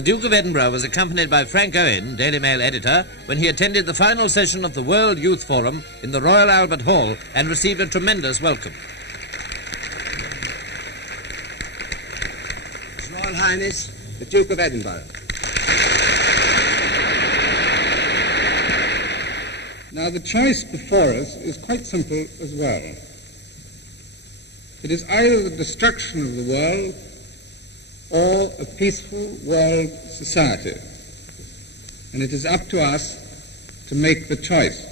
The Duke of Edinburgh was accompanied by Frank Owen, Daily Mail editor, when he attended the final session of the World Youth Forum in the Royal Albert Hall and received a tremendous welcome. His Royal Highness, the Duke of Edinburgh. Now, the choice before us is quite simple as well. It is either the destruction of the world or a peaceful world society. And it is up to us to make the choice.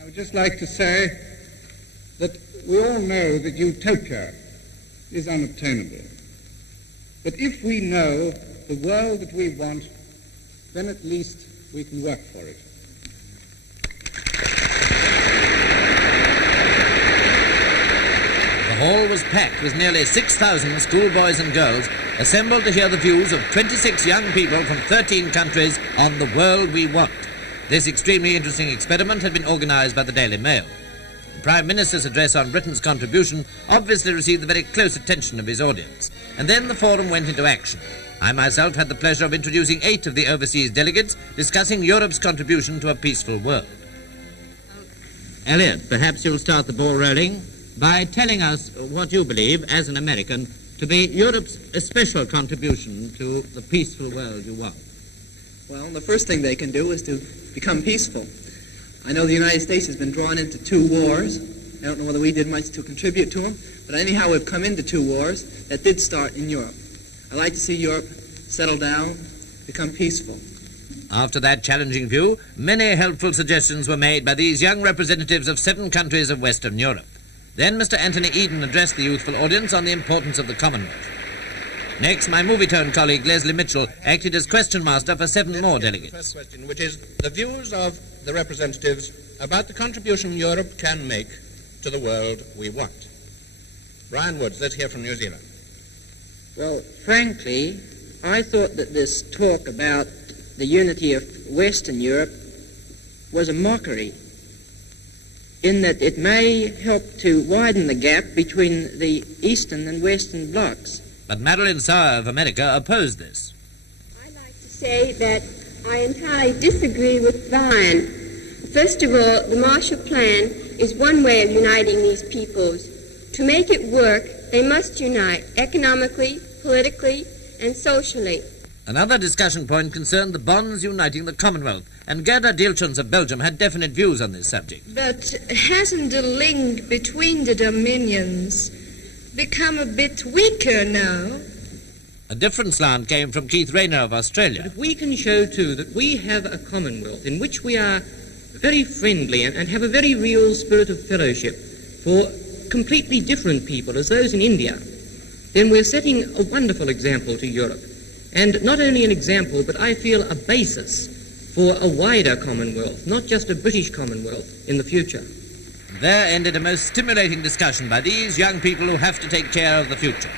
I would just like to say that we all know that utopia is unobtainable. But if we know the world that we want, then at least we can work for it. The hall was packed with nearly 6,000 schoolboys and girls assembled to hear the views of 26 young people from 13 countries on the world we want. This extremely interesting experiment had been organised by the Daily Mail. The Prime Minister's address on Britain's contribution obviously received the very close attention of his audience. And then the forum went into action. I myself had the pleasure of introducing 8 of the overseas delegates discussing Europe's contribution to a peaceful world. Elliot, perhaps you'll start the ball rolling by telling us what you believe, as an American, to be Europe's special contribution to the peaceful world you want. Well, the first thing they can do is to become peaceful. I know the United States has been drawn into 2 wars. I don't know whether we did much to contribute to them, but anyhow, we've come into 2 wars that did start in Europe. I'd like to see Europe settle down, become peaceful. After that challenging view, many helpful suggestions were made by these young representatives of 7 countries of Western Europe. Then Mr. Anthony Eden addressed the youthful audience on the importance of the Commonwealth. Next, my Movietone colleague Leslie Mitchell acted as question master for 7 more delegates. The first question, which is the views of the representatives about the contribution Europe can make to the world we want. Brian Woods, let's hear from New Zealand. Well, frankly, I thought that this talk about the unity of Western Europe was a mockery, in that it may help to widen the gap between the Eastern and Western blocs. But Madeline Sauer of America opposed this. I'd like to say that I entirely disagree with Brian. First of all, the Marshall Plan is one way of uniting these peoples. To make it work, they must unite economically, politically, and socially. Another discussion point concerned the bonds uniting the Commonwealth, and Gerda Dieltjens of Belgium had definite views on this subject. But hasn't the link between the dominions become a bit weaker now? A different slant came from Keith Rayner of Australia. But if we can show, too, that we have a Commonwealth in which we are very friendly and have a very real spirit of fellowship for completely different people as those in India, then we're setting a wonderful example to Europe. And not only an example, but I feel a basis for a wider Commonwealth, not just a British Commonwealth in the future. There ended a most stimulating discussion by these young people who have to take care of the future.